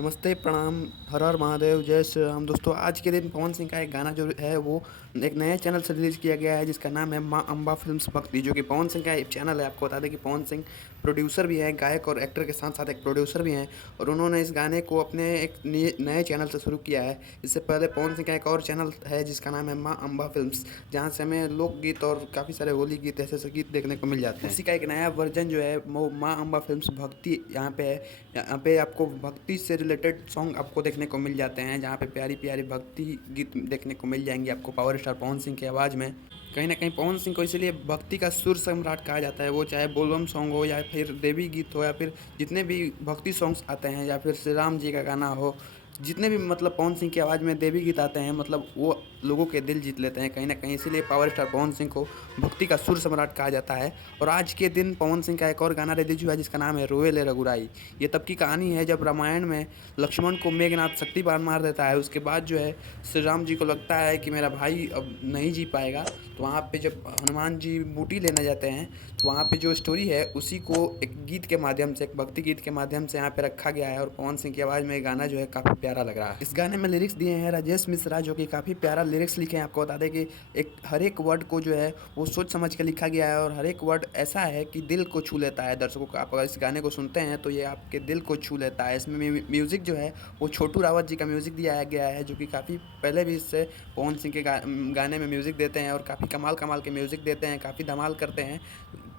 नमस्ते, प्रणाम, हर हर महादेव, जय श्री राम। दोस्तों, आज के दिन पवन सिंह का एक गाना जो है वो एक नए चैनल से रिलीज़ किया गया है जिसका नाम है माँ अम्बा फ़िल्म्स भक्ति, जो कि पवन सिंह का एक चैनल है। आपको बता दें कि पवन सिंह प्रोड्यूसर भी हैं, गायक और एक्टर के साथ-साथ एक प्रोड्यूसर भी हैं और उन्होंने इस गाने को अपने एक नए चैनल से शुरू किया है। इससे पहले पवन सिंह का एक और चैनल है जिसका नाम है माँ अम्बा फ़िल्म्स, जहाँ से हमें लोकगीत और काफ़ी सारे होली गीत, ऐसे-ऐसे गीत देखने को मिल जाते हैं। उसी का एक नया वर्ज़न जो है वो माँ अम्बा फ़िल्म्स भक्ति यहाँ पे है। यहाँ पे आपको भक्ति से रिलेटेड सॉन्ग आपको देखने को मिल जाते हैं, जहाँ पे प्यारी-प्यारी भक्ति गीत देखने को मिल जाएँगे आपको पावर स्टार पवन सिंह की आवाज़ में। कहीं न कहीं पवन सिंह को इसीलिए भक्ति का सुर सम्राट कहा जाता है। वो चाहे बोलबम सॉन्ग हो या फिर देवी गीत हो या फिर जितने भी भक्ति सॉन्ग्स आते हैं या फिर श्री राम जी का गाना हो, जितने भी मतलब पवन सिंह की आवाज़ में देवी गीत आते हैं, मतलब वो लोगों के दिल जीत लेते हैं कहीं न कहीं। इसीलिए पावर स्टार पवन सिंह को भक्ति का सुर सम्राट कहा जाता है। और आज के दिन पवन सिंह का एक और गाना रिलीज़ हुआ है जिसका नाम है रोए ले रघुराई। ये तब की कहानी है जब रामायण में लक्ष्मण को मेघनाद शक्तिबाण मार देता है। उसके बाद जो है श्री राम जी को लगता है कि मेरा भाई अब नहीं जी पाएगा, तो वहाँ पे जब हनुमान जी बूटी लेने जाते हैं, तो वहाँ पे जो स्टोरी है उसी को एक गीत के माध्यम से, एक भक्ति गीत के माध्यम से यहाँ पे रखा गया है। और पवन सिंह की आवाज़ में ये गाना जो है काफ़ी प्यारा लग रहा है। इस गाने में लिरिक्स दिए हैं राजेश मिश्रा, जो कि काफ़ी प्यारा लिरिक्स लिखे हैं। आपको बता दें कि हर एक वर्ड को जो है वो सोच समझ के लिखा गया है और हर एक वर्ड ऐसा है कि दिल को छू लेता है दर्शकों को। आप अगर इस गाने को सुनते हैं तो ये आपके दिल को छू लेता है। इसमें म्यूज़िक जो है वो छोटू रावत जी का म्यूज़िक दिया गया है, जो कि काफ़ी पहले भी इससे पवन सिंह के गाने में म्यूज़िक देते हैं और काफ़ी कमाल कमाल के म्यूज़िक देते हैं, काफ़ी धमाल करते हैं।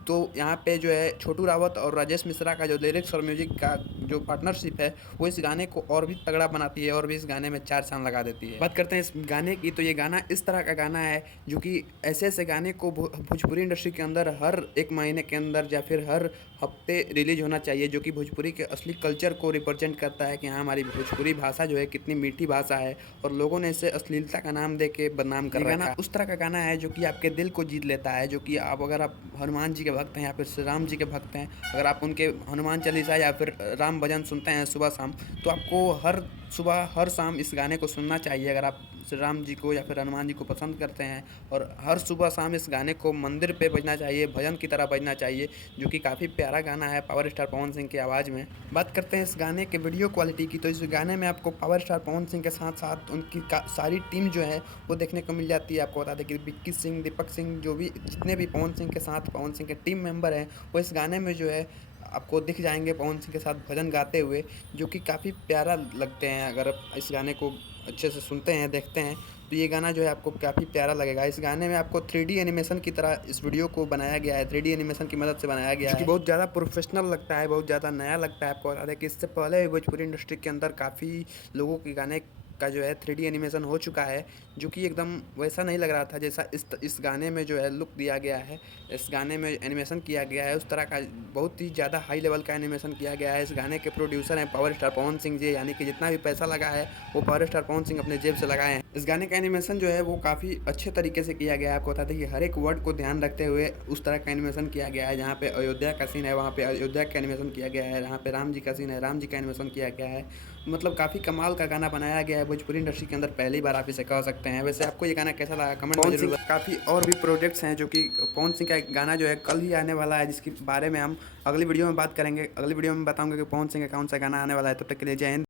तो यहाँ पे जो है छोटू रावत और राजेश मिश्रा का जो लिरिक्स और म्यूज़िक का जो पार्टनरशिप है वो इस गाने को और भी तगड़ा बनाती है और भी इस गाने में चार चाँद लगा देती है। बात करते हैं इस गाने की, तो ये गाना इस तरह का गाना है जो कि ऐसे-ऐसे गाने को भोजपुरी इंडस्ट्री के अंदर हर 1 महीने के अंदर या फिर हर हफ्ते रिलीज़ होना चाहिए, जो कि भोजपुरी के असली कल्चर को रिप्रेजेंट करता है कि हाँ, हमारी भोजपुरी भाषा जो है कितनी मीठी भाषा है और लोगों ने इसे अश्लीलता का नाम दे के बदनाम कर रखा है। गाना उस तरह का गाना है जो कि आपके दिल को जीत लेता है, जो कि अगर आप हनुमान जी के भक्त हैं या फिर श्री राम जी के भक्त हैं, अगर आप उनके हनुमान चालीसा या फिर राम भजन सुनते हैं सुबह-शाम, तो आपको हर सुबह, हर शाम इस गाने को सुनना चाहिए। अगर आप श्री राम जी को या फिर हनुमान जी को पसंद करते हैं, और हर सुबह शाम इस गाने को मंदिर पे बजना चाहिए, भजन की तरह बजना चाहिए, जो कि काफ़ी प्यारा गाना है पावर स्टार पवन सिंह की आवाज़ में। बात करते हैं इस गाने के वीडियो क्वालिटी की, तो इस गाने में आपको पावर स्टार पवन सिंह के साथ-साथ उनकी सारी टीम जो है वो देखने को मिल जाती है। आपको बता दें कि विक्की सिंह, दीपक सिंह, जो भी जितने भी पवन सिंह के साथ पवन सिंह के टीम मेंबर हैं, वो इस गाने में जो है आपको दिख जाएँगे पवन सिंह के साथ भजन गाते हुए, जो कि काफ़ी प्यारा लगते हैं। अगर आप इस गाने को अच्छे से सुनते हैं, देखते हैं, तो ये गाना जो है आपको काफ़ी प्यारा लगेगा। इस गाने में आपको 3D एनिमेशन की तरह इस वीडियो को बनाया गया है, 3D एनिमेशन की मदद से बनाया गया है, जो कि बहुत ज़्यादा प्रोफेशनल लगता है, बहुत ज़्यादा नया लगता है। आपको बता दें कि इससे पहले भी भोजपुरी इंडस्ट्री के अंदर काफ़ी लोगों के गाने का जो है 3D एनिमेशन हो चुका है, जो कि एकदम वैसा नहीं लग रहा था जैसा इस गाने में जो है लुक दिया गया है, इस गाने में एनिमेशन किया गया है, उस तरह का बहुत ही ज़्यादा हाई लेवल का एनिमेशन किया गया है। इस गाने के प्रोड्यूसर हैं पावर स्टार पवन सिंह जी, यानी कि जितना भी पैसा लगा है वो पावर स्टार पवन सिंह अपने जेब से लगाए हैं। इस गाने का एनिमेशन जो है वो काफ़ी अच्छे तरीके से किया गया है। आपको बता दें कि हर एक वर्ड को ध्यान रखते हुए उस तरह का एनिमेशन किया गया है। जहाँ पे अयोध्या का सीन है वहाँ पे अयोध्या का एनिमेशन किया गया है, जहाँ पे राम जी का सीन है राम जी का एनिमेशन किया गया है। मतलब काफ़ी कमाल का गाना बनाया गया है भोजपुरी इंडस्ट्री के अंदर, पहली बार आप इसे कह सकते हैं। वैसे आपको ये गाना कैसा लगा कमेंट में जरूर। काफ़ी और भी प्रोजेक्ट्स हैं, जो कि पवन सिंह का एक गाना जो है कल ही आने वाला है, जिसके बारे में हम अगली वीडियो में बात करेंगे। अगली वीडियो में बताऊंगा कि पवन सिंह का कौन सा गाना आने वाला है। तब तक के लिए जय हिंद।